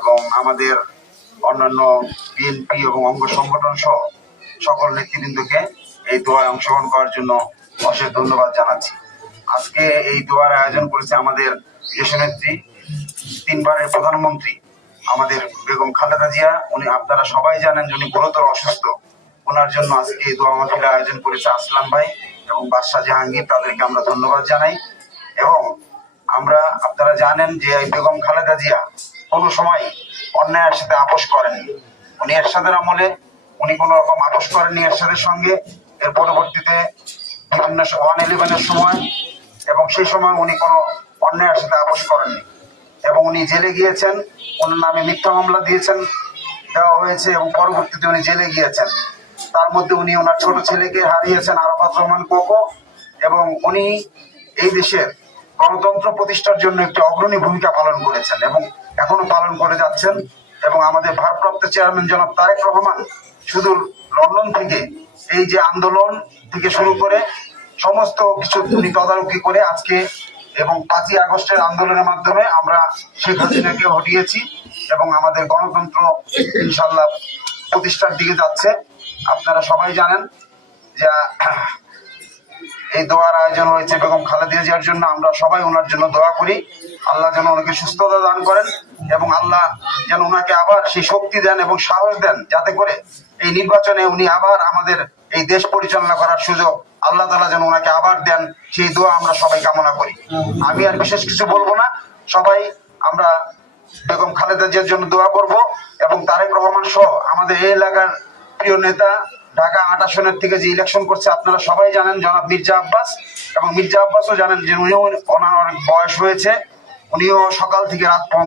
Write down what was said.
এবং আমাদের অন্যান্য বিএনপি এবং অঙ্গ সংগঠন সহ সকল নেতৃবৃন্দকে এই দোয়ায় অংশগ্রহণ করার জন্য অশেষ ধন্যবাদ জানাচ্ছি। আজকে এই দোয়ার আয়োজন করেছে আমাদের দেশনেত্রী, তিনবারের প্রধানমন্ত্রী আমাদের বেগম খালেদা জিয়া। উনি আপনারা সবাই জানেন যে উনি গুরুতর অসুস্থ। ওনার জন্য আজকে এই দোয়া মাহফিলের আয়োজন করেছে আসলাম ভাই এবং বাদশাহ জাহাঙ্গীর, তাদেরকে আমরা ধন্যবাদ জানাই। এবং আমরা আপনারা জানেন যে এই বেগম খালেদা জিয়া কোনো সময় অন্যায়ের সাথে আপোষ করেননি। উনি এরশাদের আমলে উনি কোনো রকম আপোষ করেননি এরশাদের সঙ্গে। এর পরবর্তীতে বিভিন্ন 111-এর সময় এবং সেই সময় উনি কোনো অন্যায়ের সাথে আপোষ করেননি এবং উনি জেলে গিয়েছেন, ওনার নামে মিথ্যা মামলা দেওয়া হয়েছে এবং পরবর্তীতে উনি জেলে গিয়েছেন। তার মধ্যে উনি ওনার ছোট ছেলেকে হারিয়েছেন, আরাফাত রহমান কোকো, এবং উনি এই দেশের গণতন্ত্র প্রতিষ্ঠার জন্য একটি অগ্রণী ভূমিকা পালন করেছেন এবং এখনো পালন করে যাচ্ছেন। এবং আমাদের ভারপ্রাপ্ত চেয়ারম্যান জনাব তারেক রহমান শুধু লন্ডন থেকে এই যে আন্দোলন থেকে শুরু করে সমস্ত কিছু উনি তদারকি করে আজকে এবং 5ই আগস্টের আন্দোলনের মাধ্যমে আমরা শেখ হাসিনাকে হটিয়েছি এবং আমাদের গণতন্ত্র ইনশাল্লাহ প্রতিষ্ঠার দিকে যাচ্ছে। আপনারা সবাই জানেন যে এই দোয়ার আয়োজন হয়েছে বেগম খালেদা জিয়ার জন্য। আমরা সবাই ওনার জন্য দোয়া করি, আল্লাহ যেন ওনাকে সুস্থতা দান করেন এবং আল্লাহ যেন ওনাকে আবার সেই শক্তি দেন এবং সাহস দেন, যাতে করে এই নির্বাচনে উনি আবার আমাদের এই দেশ পরিচালনা করার সুযোগ আল্লাহ তাআলা যেন ওনাকে আবার দেন, সেই দোয়া আমরা সবাই কামনা করি। আমি আর বিশেষ কিছু বলবো না, সবাই আমরা বেগম খালেদা জিয়ার জন্য দোয়া করব এবং তারেক রহমান সহ আমাদের এই এলাকার প্রিয় নেতা ঢাকা 8 আসনের থেকে যে ইলেকশন করছে আপনারা সবাই জানেন জনাব মির্জা আব্বাস, এবং মির্জা আব্বাসও জানেন যে উনিও ওনার অনেক বয়স হয়েছে, উনিও সকাল থেকে রাত